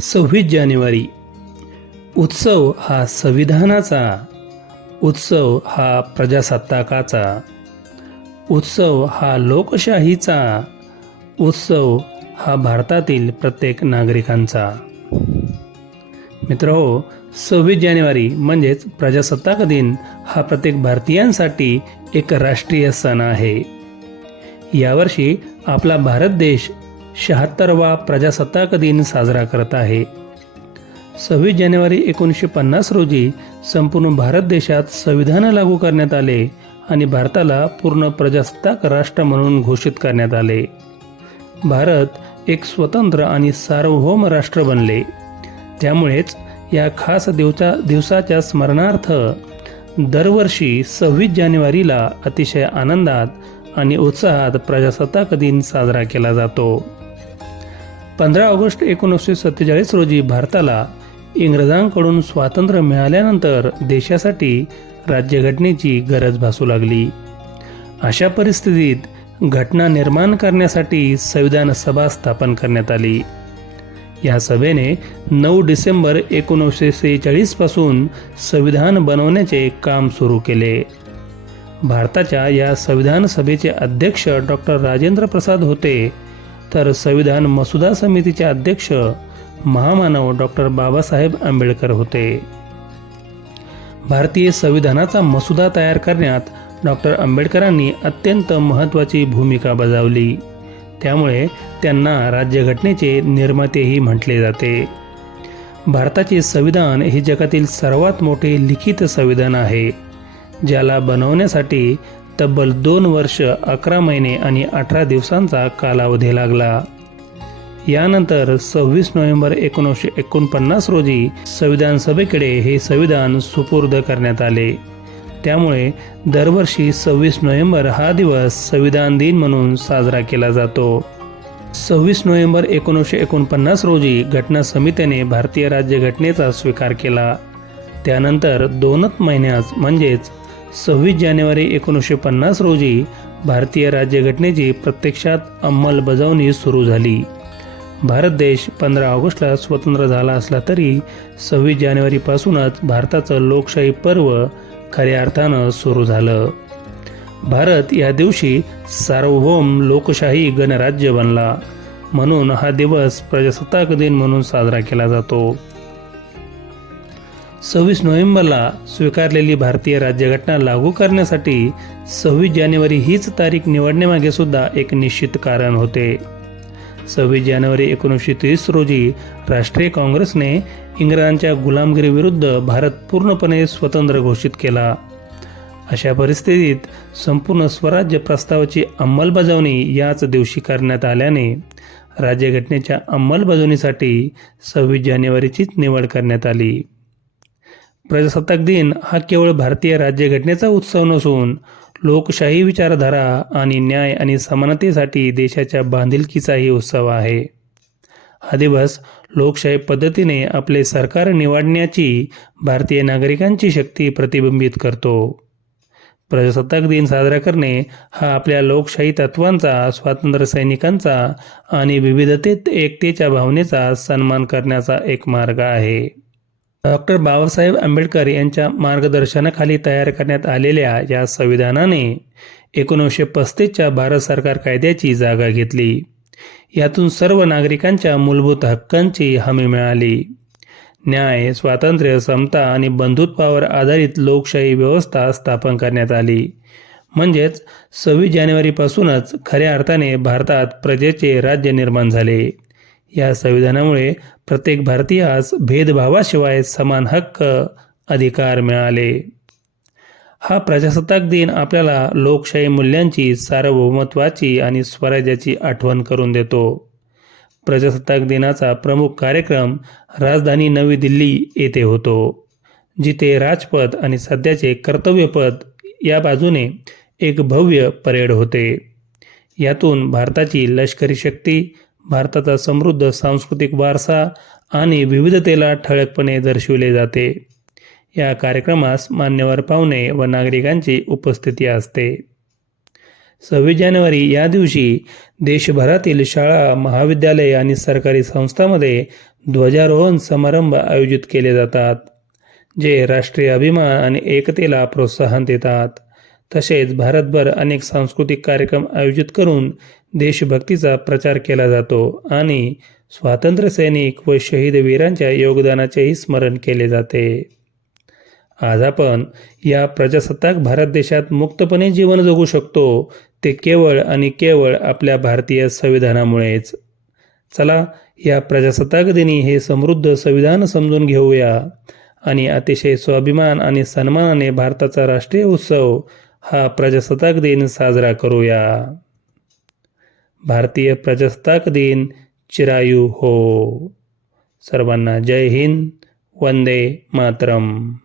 सव्वीस जानेवारी. उत्सव हा संविधानाचा उत्सव हा प्रजासत्ताकाचा उत्सव हा लोकशाहीचा उत्सव हा भारतातील प्रत्येक नागरिकांचा. मित्र हो सव्वीस जानेवारी म्हणजेच प्रजासत्ताक दिन हा प्रत्येक भारतीयांसाठी एक राष्ट्रीय सण आहे. यावर्षी आपला भारत देश शहात्तरवा प्रजासत्ताक दिन साजरा करत आहे. सव्वीस जानेवारी एकोणीसशे पन्नास रोजी संपूर्ण भारत देशात संविधान लागू करण्यात आले आणि भारताला पूर्ण प्रजासत्ताक राष्ट्र म्हणून घोषित करण्यात आले. भारत एक स्वतंत्र आणि सार्वभौम राष्ट्र बनले. त्यामुळेच या खास दिवसा दिवसाच्या स्मरणार्थ दरवर्षी सव्वीस जानेवारीला अतिशय आनंदात आणि उत्साहात प्रजासत्ताक दिन साजरा केला जातो. पंधरा ऑगस्ट एकोणीसशे सत्तेचाळीस रोजी भारताला इंग्रजांकडून स्वातंत्र्य मिळाल्यानंतर देशासाठी राज्यघटनेची गरज भासू लागली. अशा परिस्थितीत घटना निर्माण करण्यासाठी संविधान सभा स्थापन करण्यात आली. या सभेने नऊ डिसेंबर एकोणीसशे सेहेचाळीसपासून संविधान बनवण्याचे काम सुरू केले. भारताच्या या संविधान सभेचे अध्यक्ष डॉक्टर राजेंद्र प्रसाद होते तर संविधान मसुदा समितीचे अध्यक्ष महामानव डॉक्टर बाबासाहेब आंबेडकर होते. भारतीय संविधानाचा मसुदा तयार करण्यात डॉक्टर आंबेडकरांनी अत्यंत महत्त्वाची भूमिका बजावली. त्यामुळे त्यांना राज्यघटनेचे निर्मातेही म्हटले जाते. भारताचे संविधान हे जगातील सर्वात मोठे लिखित संविधान आहे. ज्याला बनवण्यासाठी तब्बल दोन वर्ष अकरा महिने आणि अठरा दिवसांचा कालावधी लागला. यानंतर सव्वीस नोव्हेंबर एकोणीसशे एकोणपन्नास रोजी संविधान सभेकडे हे संविधान सुपूर्द करण्यात आले. त्यामुळे दरवर्षी सव्वीस नोव्हेंबर हा दिवस संविधान दिन म्हणून साजरा केला जातो. सव्वीस नोव्हेंबर एकोणीसशे एकोणपन्नास रोजी घटना समितीने भारतीय राज्यघटनेचा स्वीकार केला. त्यानंतर दोनच महिन्यात म्हणजेच सव्वीस जानेवारी एकोणीसशे पन्नास रोजी भारतीय राज्यघटनेची प्रत्यक्षात अंमलबजावणी सुरू झाली. भारत देश पंधरा ऑगस्टला स्वतंत्र झाला असला तरी सव्वीस जानेवारीपासूनच भारताचं लोकशाही पर्व खऱ्या अर्थानं सुरू झालं. भारत या दिवशी सार्वभौम लोकशाही गणराज्य बनला. म्हणून हा दिवस प्रजासत्ताक दिन म्हणून साजरा केला जातो. सव्वीस नोव्हेंबरला स्वीकारलेली भारतीय राज्यघटना लागू करण्यासाठी सव्वीस जानेवारी हीच तारीख निवडण्यामागे सुद्धा एक निश्चित कारण होते. सव्वीस जानेवारी एकोणीसशे तीस रोजी राष्ट्रीय काँग्रेसने इंग्रजांच्या गुलामगिरीविरुद्ध भारत पूर्णपणे स्वतंत्र घोषित केला. अशा परिस्थितीत संपूर्ण स्वराज्य प्रस्तावाची अंमलबजावणी याच दिवशी करण्यात आल्याने राज्यघटनेच्या अंमलबजावणीसाठी सव्वीस जानेवारीचीच निवड करण्यात आली. प्रजासत्ताक दिन हा केवळ भारतीय राज्यघटनेचा उत्सव नसून लोकशाही विचारधारा आणि न्याय आणि समानतेसाठी देशाच्या बांधिलकीचाही उत्सव आहे. हा दिवस लोकशाही पद्धतीने आपले सरकार निवडण्याची भारतीय नागरिकांची शक्ती प्रतिबिंबित करतो. प्रजासत्ताक दिन साजरा करणे हा आपल्या लोकशाही तत्वांचा स्वातंत्र्य सैनिकांचा आणि विविधतेत एकतेच्या भावनेचा सन्मान करण्याचा एक मार्ग आहे. डॉक्टर बाबासाहेब आंबेडकर यांच्या मार्गदर्शनाखाली तयार करण्यात आलेल्या या संविधानाने एकोणीसशे पस्तीसच्या भारत सरकार कायद्याची जागा घेतली. यातून सर्व नागरिकांच्या मूलभूत हक्कांची हमी मिळाली. न्याय स्वातंत्र्य समता आणि बंधुत्वावर आधारित लोकशाही व्यवस्था स्थापन करण्यात आली. म्हणजेच सव्वीस जानेवारीपासूनच खऱ्या अर्थाने भारतात प्रजेचे राज्य निर्माण झाले. या संविधानामुळे प्रत्येक भारतीयास भेदभावाशिवाय समान हक्क अधिकार मिळाले. हा प्रजासत्ताक दिन आपल्याला लोकशाही मूल्यांची सार्वभौमत्वाची आणि स्वराज्याची आठवण करून देतो. प्रजासत्ताक दिनाचा प्रमुख कार्यक्रम राजधानी नवी दिल्ली येथे होतो जिथे राजपथ आणि सध्याचे कर्तव्यपद या बाजूने एक भव्य परेड होते. यातून भारताची लष्करी शक्ती भारताचा समृद्ध सांस्कृतिक वारसा आणि विविधतेला ठळकपणे दर्शविले जाते. या कार्यक्रमास मान्यवर पाहुणे व नागरिकांची उपस्थिती असते. सव्वीस जानेवारी या दिवशी देशभरातील शाळा महाविद्यालय आणि सरकारी संस्थांमध्ये ध्वजारोहण समारंभ आयोजित केले जातात जे राष्ट्रीय अभिमान आणि एकतेला प्रोत्साहन देतात. तसेच भारतभर अनेक सांस्कृतिक कार्यक्रम आयोजित करून देशभक्तीचा प्रचार केला जातो आणि स्वातंत्र्य सैनिक व शहीद वीरांच्या योगदानाचेही स्मरण केले जाते. आज आपण या प्रजासत्ताक भारत देशात मुक्तपणे जीवन जगू शकतो ते केवळ आणि केवळ आपल्या भारतीय संविधानामुळेच. चला या प्रजासत्ताक दिनी हे समृद्ध संविधान समजून घेऊया. आणि अतिशय स्वाभिमान आणि सन्मानाने भारताचा राष्ट्रीय उत्सव हा प्रजासत्ताक दिन साजरा करूया. भारतीय प्रजासत्ताक दिन चिरायू हो. सर्वांना जय हिंद वंदे मातरम.